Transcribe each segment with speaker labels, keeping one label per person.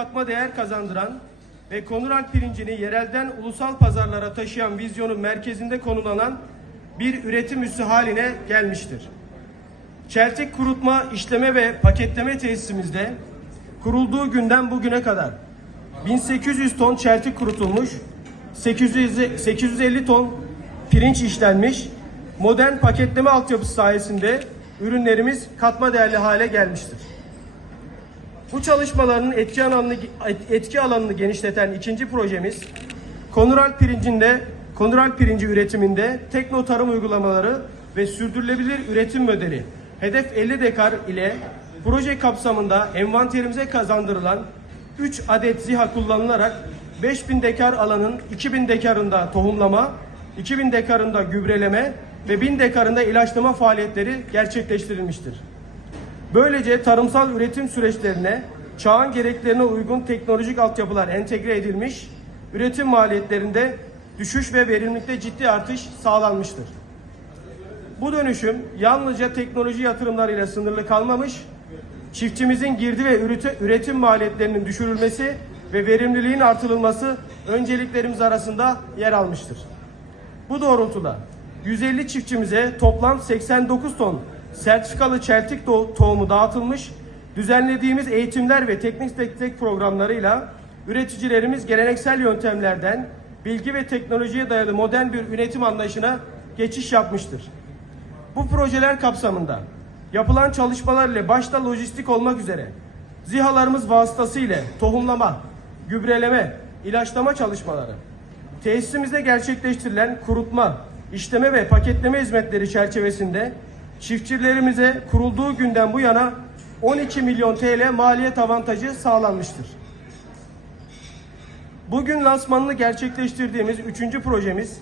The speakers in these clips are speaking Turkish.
Speaker 1: katma değer kazandıran ve Konural pirincini yerelden ulusal pazarlara taşıyan vizyonun merkezinde konulanan bir üretim üssü haline gelmiştir. Çeltik kurutma, işleme ve paketleme tesisimizde kurulduğu günden bugüne kadar 1800 ton çeltik kurutulmuş, 800 850 ton pirinç işlenmiş, modern paketleme altyapısı sayesinde ürünlerimiz katma değerli hale gelmiştir. Bu çalışmaların etki alanını, etki alanını genişleten ikinci projemiz, Konural pirincinde, Konural pirinci üretiminde tekno tarım uygulamaları ve sürdürülebilir üretim modeli hedef 50 dekar ile proje kapsamında envanterimize kazandırılan 3 adet ZİHA kullanılarak 5000 dekar alanın 2000 dekarında tohumlama, 2000 dekarında gübreleme ve 1000 dekarında ilaçlama faaliyetleri gerçekleştirilmiştir. Böylece tarımsal üretim süreçlerine çağın gereklerine uygun teknolojik altyapılar entegre edilmiş, üretim maliyetlerinde düşüş ve verimlilikte ciddi artış sağlanmıştır. Bu dönüşüm yalnızca teknoloji yatırımlarıyla sınırlı kalmamış, çiftçimizin girdi ve üretim maliyetlerinin düşürülmesi ve verimliliğin artırılması önceliklerimiz arasında yer almıştır. Bu doğrultuda 150 çiftçimize toplam 89 ton sertifikalı çeltik to- tohumu dağıtılmış, düzenlediğimiz eğitimler ve teknik destek programlarıyla üreticilerimiz geleneksel yöntemlerden bilgi ve teknolojiye dayalı modern bir üretim anlayışına geçiş yapmıştır. Bu projeler kapsamında yapılan çalışmalar ile başta lojistik olmak üzere zihalarımız vasıtasıyla tohumlama, gübreleme, ilaçlama çalışmaları, tesisimizde gerçekleştirilen kurutma, işleme ve paketleme hizmetleri çerçevesinde çiftçilerimize kurulduğu günden bu yana 12 milyon TL maliyet avantajı sağlanmıştır. Bugün lansmanını gerçekleştirdiğimiz üçüncü projemiz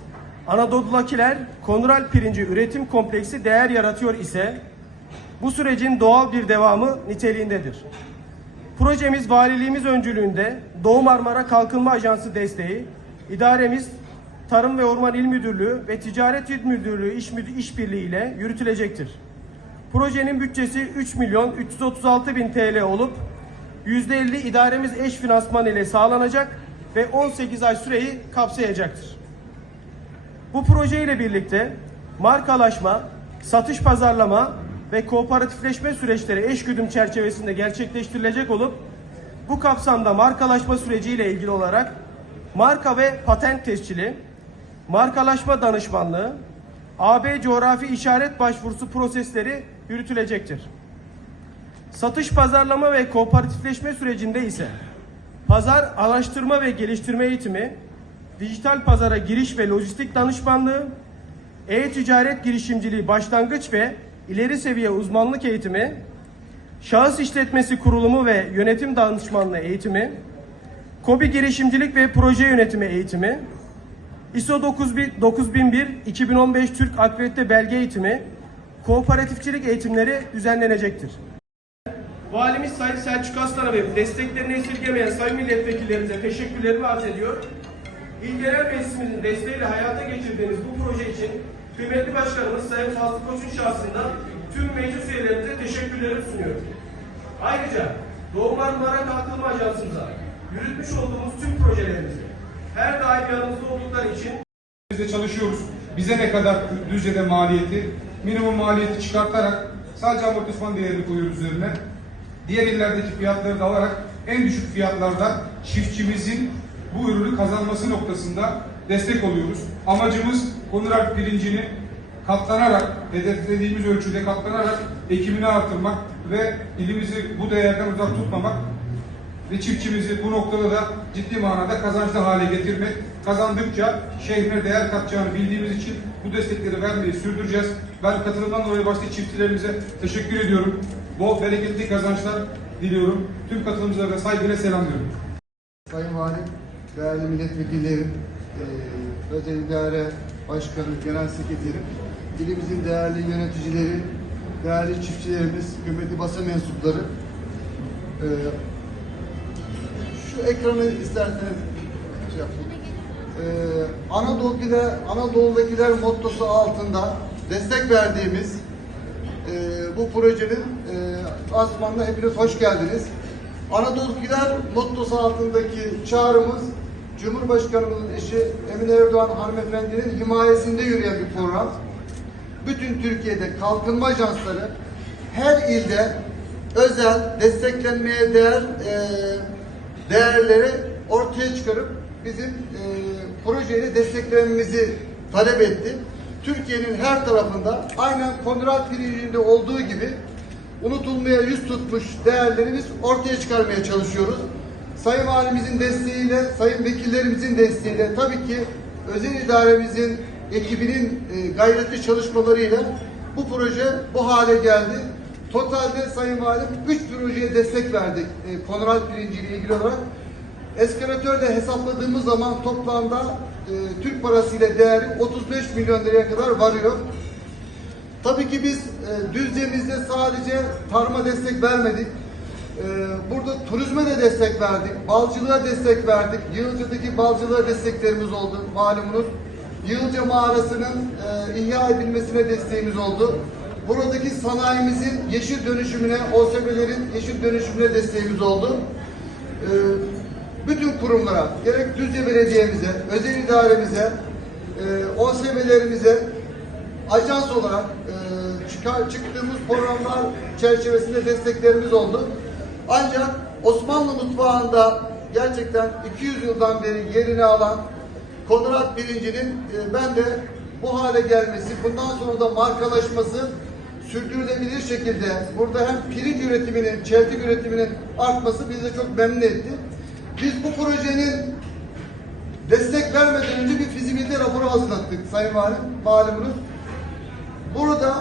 Speaker 1: Anadolu'dakiler Konural Pirinci Üretim Kompleksi değer yaratıyor ise bu sürecin doğal bir devamı niteliğindedir. Projemiz valiliğimiz öncülüğünde Doğu Marmara Kalkınma Ajansı desteği, idaremiz Tarım ve Orman İl Müdürlüğü ve Ticaret İl Müdürlüğü iş, işbirliği ile yürütülecektir. Projenin bütçesi 3 milyon 336 bin TL olup %50 idaremiz eş finansman ile sağlanacak ve 18 ay süreyi kapsayacaktır. Bu proje ile birlikte markalaşma, satış pazarlama ve kooperatifleşme süreçleri eşgüdüm çerçevesinde gerçekleştirilecek olup bu kapsamda markalaşma süreciyle ilgili olarak marka ve patent tescili, markalaşma danışmanlığı, AB coğrafi işaret başvurusu prosesleri yürütülecektir. Satış pazarlama ve kooperatifleşme sürecinde ise pazar araştırma ve geliştirme eğitimi, dijital pazara giriş ve lojistik danışmanlığı, e-ticaret girişimciliği başlangıç ve ileri seviye uzmanlık eğitimi, şahıs işletmesi kurulumu ve yönetim danışmanlığı eğitimi, KOBİ girişimcilik ve proje yönetimi eğitimi, ISO 9001 2015 Türk Akredite belge eğitimi, kooperatifçilik eğitimleri düzenlenecektir. Valimiz Sayın Selçuk Aslan'a ve desteklerini esirgemeyen sayın milletvekillerimize teşekkürlerimi arz ediyor. İl Genel Meclisimizin desteğiyle hayata geçirdiğimiz bu proje için kıymetli başkanımız Sayın Fazlı Koç'un şahsında tüm meclis üyelerimize teşekkürlerimi sunuyorum. Ayrıca Doğu Marmara Kalkınma Ajansımıza yürütmüş olduğumuz tüm projelerimizi her daim yanımızda oldukları için
Speaker 2: Biz de çalışıyoruz. Bize ne kadar Düzce'de maliyeti, minimum maliyeti çıkartarak sadece amortisman değerini koyuyoruz üzerine. Diğer illerdeki fiyatları da alarak en düşük fiyatlarda çiftçimizin bu ürünü kazanması noktasında destek oluyoruz. Amacımız Konurak pirincini katlanarak, hedeflediğimiz ölçüde katlanarak ekimini artırmak ve ilimizi bu değerden uzak tutmamak ve çiftçimizi bu noktada da ciddi manada kazançlı hale getirmek, kazandıkça şehrine değer katacağını bildiğimiz için bu destekleri vermeyi sürdüreceğiz. Ben katılımdan dolayı başta çiftçilerimize teşekkür ediyorum. Bol bereketli kazançlar diliyorum. Tüm katılımcılara saygıyla selamlıyorum.
Speaker 3: Sayın Valim, değerli milletvekillerim, özel idare başkanı, genel sekreterim, ilimizin değerli yöneticileri, değerli çiftçilerimiz, kıymetli basın mensupları. Şu ekranı isterseniz şey yapın. Eee Anadolu'dakiler, Anadolu'dakiler mottosu altında destek verdiğimiz eee, bu projenin eee asmanına hepiniz hoş geldiniz. Anadolu'dakiler mottosu altındaki çağrımız Cumhurbaşkanımızın eşi Emine Erdoğan hanımefendinin himayesinde yürüyen bir program. Bütün Türkiye'de kalkınma ajansları her ilde özel desteklenmeye değer e, değerleri ortaya çıkarıp bizim e, projeyle desteklememizi talep etti. Türkiye'nin her tarafında aynen Konrad pirincinde olduğu gibi unutulmaya yüz tutmuş değerleri biz ortaya çıkarmaya çalışıyoruz. Sayın Valimizin desteğiyle, sayın vekillerimizin desteğiyle, tabii ki özel idaremizin ekibinin e, gayretli çalışmalarıyla bu proje bu hale geldi. Totalde Sayın Valim 3 projeye destek verdik e, Konrad Pirinci ile ilgili olarak. Eskalatörde hesapladığımız zaman toplamda e, Türk parasıyla değeri 35 milyon liraya kadar varıyor. Tabii ki biz e, Düzce'mizde sadece tarıma destek vermedik. E, burada turizme de destek verdik. Balcılığa destek verdik. Yığılca'daki balcılığa desteklerimiz oldu malumunuz. Yığılca mağarasının e, ihya edilmesine desteğimiz oldu. Buradaki sanayimizin yeşil dönüşümüne, OSB'lerin yeşil dönüşümüne desteğimiz oldu. E, bütün kurumlara, gerek Düzce Belediye'mize, özel idaremize, e, OSB'lerimize, ajans olarak e, çıkar, çıktığımız programlar çerçevesinde desteklerimiz oldu. Ancak Osmanlı mutfağında gerçekten 200 yıldan beri yerini alan Konrad Birinci'nin e, ben de bu hale gelmesi, bundan sonra da markalaşması sürdürülebilir şekilde burada hem pirinç üretiminin, çeltik üretiminin artması bizi çok memnun etti. Biz bu projenin destek vermeden önce bir fizibilite raporu hazırlattık Sayın Valim, malumunuz. Burada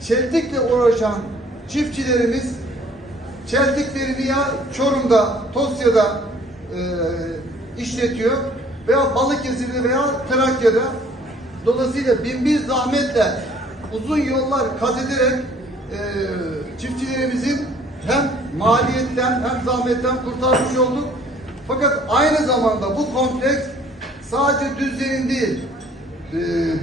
Speaker 3: çeltikle uğraşan çiftçilerimiz çeltiklerini ya Çorum'da, Tosya'da e, işletiyor veya Balıkesir'de veya Trakya'da dolayısıyla bin bir zahmetle uzun yollar kat ederek e, çiftçilerimizin hem maliyetten hem zahmetten kurtarmış olduk. Fakat aynı zamanda bu kompleks sadece Düzce'nin değil, e,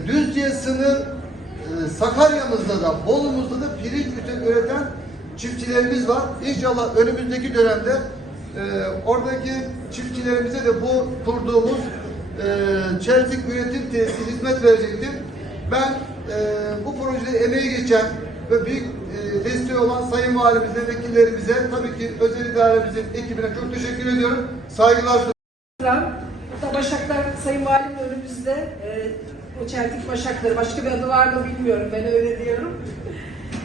Speaker 3: Düzce sınır e, Sakarya'mızda da Bolu'muzda da pirinç üreten çiftçilerimiz var. İnşallah önümüzdeki dönemde e, oradaki çiftçilerimize de bu kurduğumuz e, çeltik üretim tesisi hizmet verecektir. Ben e, bu projede emeği geçen ve büyük e, desteği olan Sayın Valimize, vekillerimize, tabii ki özel idaremizin ekibine çok teşekkür ediyorum. Saygılar sunuyorum.
Speaker 4: Başaklar Sayın Valim önümüzde e, o çeltik başakları başka bir adı var mı bilmiyorum ben öyle diyorum.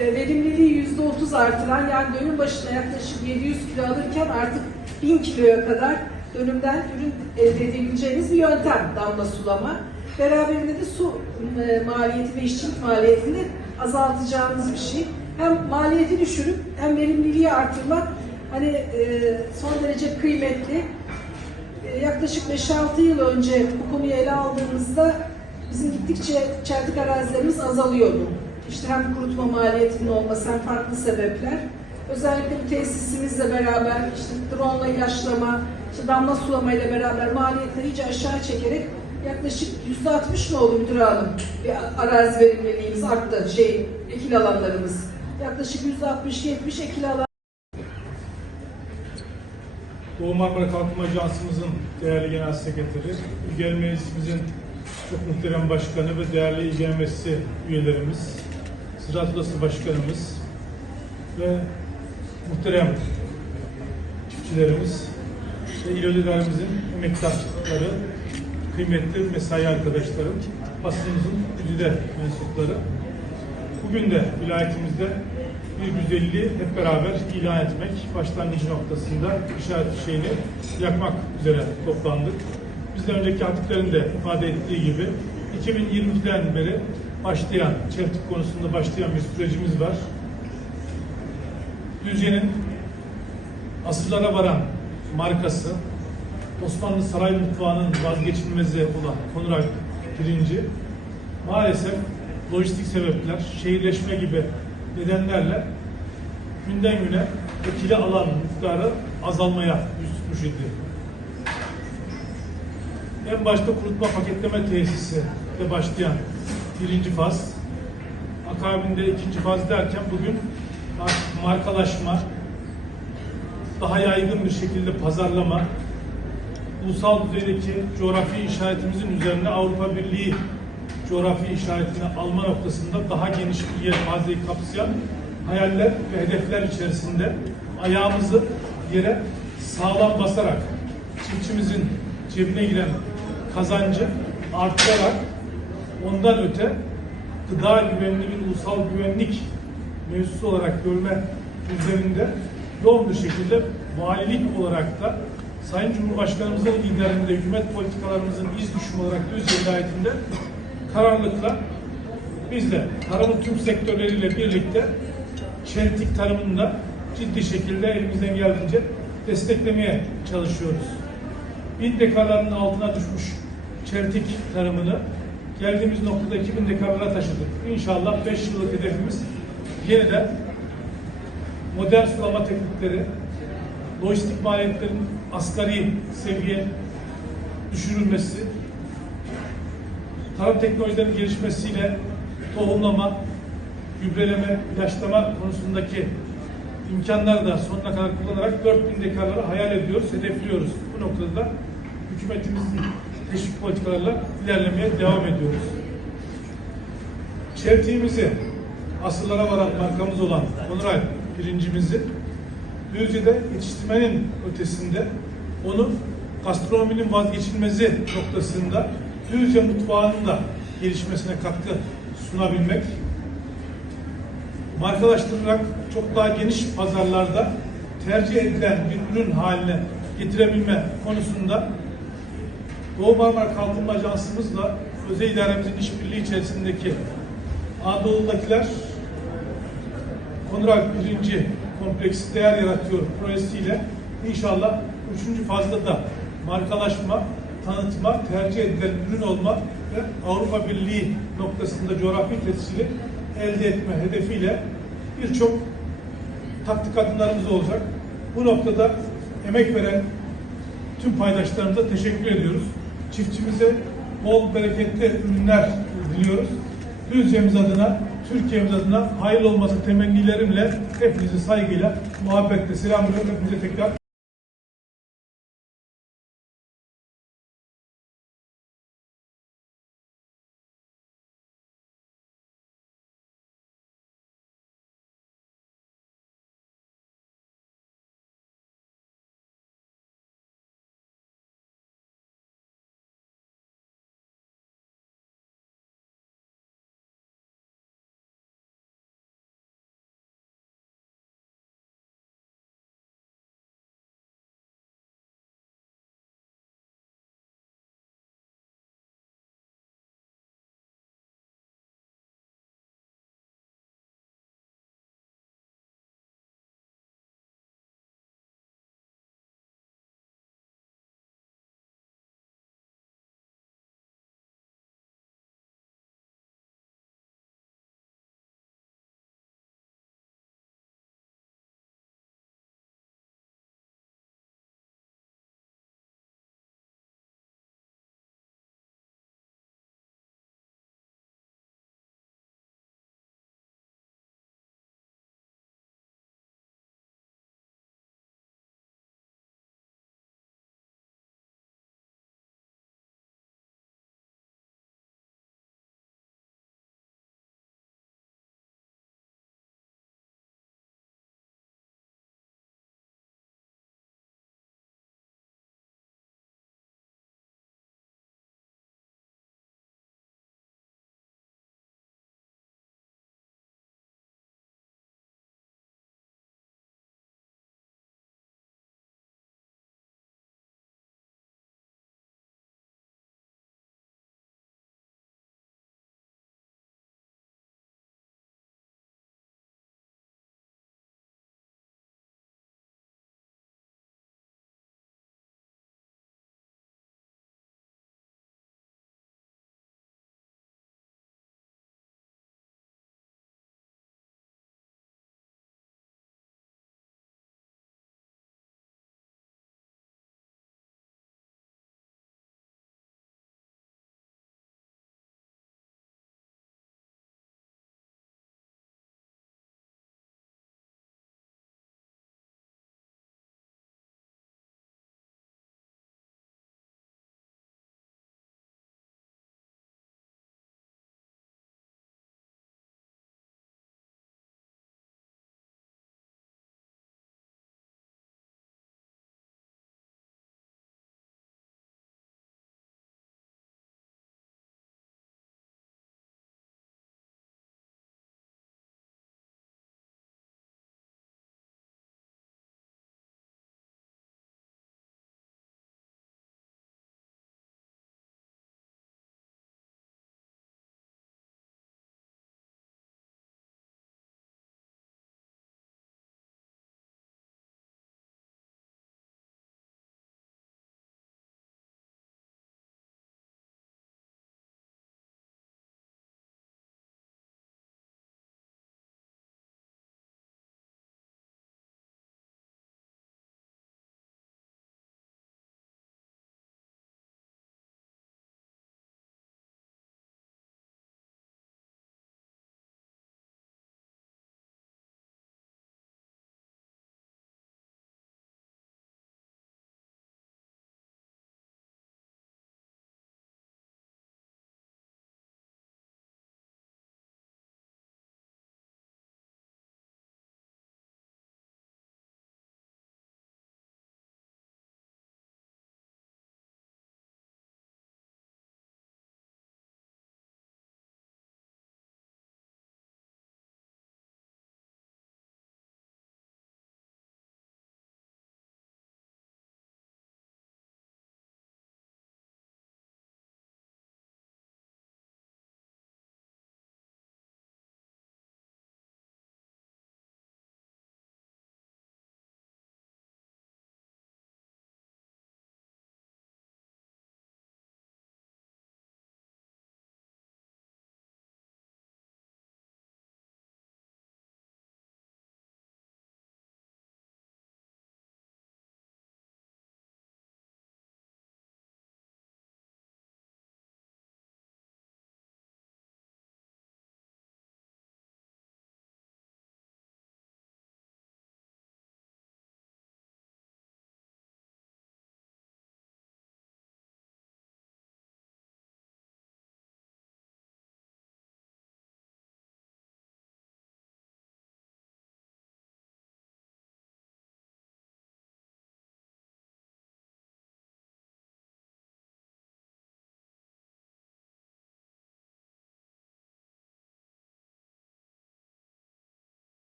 Speaker 4: E, verimliliği yüzde otuz artıran yani dönüm başına yaklaşık 700 kilo alırken artık 1000 kiloya kadar dönümden ürün elde edebileceğiniz bir yöntem damla sulama. Beraberinde de su e, maliyeti ve işçilik maliyetini azaltacağınız bir şey. Hem maliyeti düşürüp hem verimliliği artırmak hani e, son derece kıymetli. Ee, yaklaşık 5-6 yıl önce bu konuyu ele aldığımızda bizim gittikçe çeltik arazilerimiz azalıyordu. İşte hem kurutma maliyetinin olması hem farklı sebepler. Özellikle bu tesisimizle beraber işte drone ile ilaçlama, işte damla sulamayla beraber maliyetleri iyice aşağı çekerek yaklaşık %60 mı oldu müdür hanım? Bir arazi verimliliğimiz arttı, şey, ekil alanlarımız. Yaklaşık %60-70 ekil alan
Speaker 5: Doğu Marmara Kalkınma Ajansımızın değerli genel sekreteri, İlgili Meclisimizin çok muhterem başkanı ve değerli İlgili Meclisi üyelerimiz, Ziraat Odası Başkanımız ve muhterem çiftçilerimiz ve İl Ödedarımızın emektaşları, kıymetli mesai arkadaşlarım, basınımızın güzide mensupları. Bugün de vilayetimizde bir güzelliği hep beraber ilan etmek, başlangıç noktasında işaret şeyini yakmak üzere toplandık. Bizden önceki atıkların da ifade ettiği gibi 2022'den beri başlayan, çeltik konusunda başlayan bir sürecimiz var. Düzce'nin asırlara varan markası, Osmanlı saray mutfağının vazgeçilmezi olan Konrak pirinci maalesef lojistik sebepler, şehirleşme gibi nedenlerle günden güne ekili alan miktarı azalmaya yüz tutmuş idi. En başta kurutma paketleme tesisi de başlayan birinci faz, akabinde ikinci faz derken bugün markalaşma, daha yaygın bir şekilde pazarlama, ulusal düzeydeki coğrafi işaretimizin üzerine Avrupa Birliği coğrafi işaretini alma noktasında daha geniş bir yelpazeyi kapsayan hayaller ve hedefler içerisinde ayağımızı yere sağlam basarak çiftçimizin cebine giren kazancı artırarak ondan öte gıda güvenliği bir ulusal güvenlik mevzusu olarak görme üzerinde yoğun bir şekilde valilik olarak da Sayın Cumhurbaşkanımızın liderliğinde hükümet politikalarımızın iz düşümü olarak düz vilayetinde kararlılıkla biz de tarımın tüm sektörleriyle birlikte çeltik tarımını da ciddi şekilde elimizden geldiğince desteklemeye çalışıyoruz. Bin dekarların altına düşmüş çeltik tarımını geldiğimiz noktada 2000 dekarlara taşıdık. İnşallah 5 yıllık hedefimiz yeniden modern sulama teknikleri, lojistik maliyetlerin asgari seviye düşürülmesi, tarım teknolojilerinin gelişmesiyle tohumlama, gübreleme, ilaçlama konusundaki imkanları da sonuna kadar kullanarak 4000 dekarları hayal ediyoruz, hedefliyoruz. Bu noktada da hükümetimizin teşvik politikalarıyla ilerlemeye devam ediyoruz. Çeltiğimizi asıllara varan markamız olan Konuray pirincimizi Düzce'de yetiştirmenin ötesinde onu gastronominin vazgeçilmezi noktasında Düzce mutfağının da gelişmesine katkı sunabilmek, markalaştırarak çok daha geniş pazarlarda tercih edilen bir ürün haline getirebilme konusunda Doğu Marmara Kalkınma Ajansımızla özel idaremizin işbirliği içerisindeki Anadolu'dakiler Konurak birinci kompleksi değer yaratıyor projesiyle inşallah üçüncü fazla da markalaşma, tanıtma, tercih edilen ürün olma ve Avrupa Birliği noktasında coğrafi tescili elde etme hedefiyle birçok taktik adımlarımız olacak. Bu noktada emek veren tüm paydaşlarımıza teşekkür ediyoruz. Çiftçimize bol bereketli ürünler diliyoruz. Düzce'miz adına, Türkiye'miz adına hayırlı olması temennilerimle hepinizi saygıyla, muhabbetle selamlıyorum. Hepinize tekrar